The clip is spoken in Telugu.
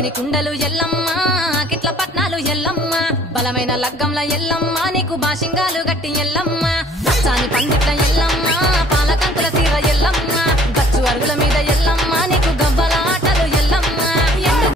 తేని కుండలు ఎల్లమ్మ కిట్ల పట్నాలు ఎల్లమ్మ బలమైన లగ్గంల ఎల్లమ్మ నీకు బాషింగాలు గట్టి ఎల్లమ్మ పచ్చాని పందిట్ల ఎల్లమ్మ పాలకంకుల సీర ఎల్లమ్మ గచ్చు అరుగుల మీద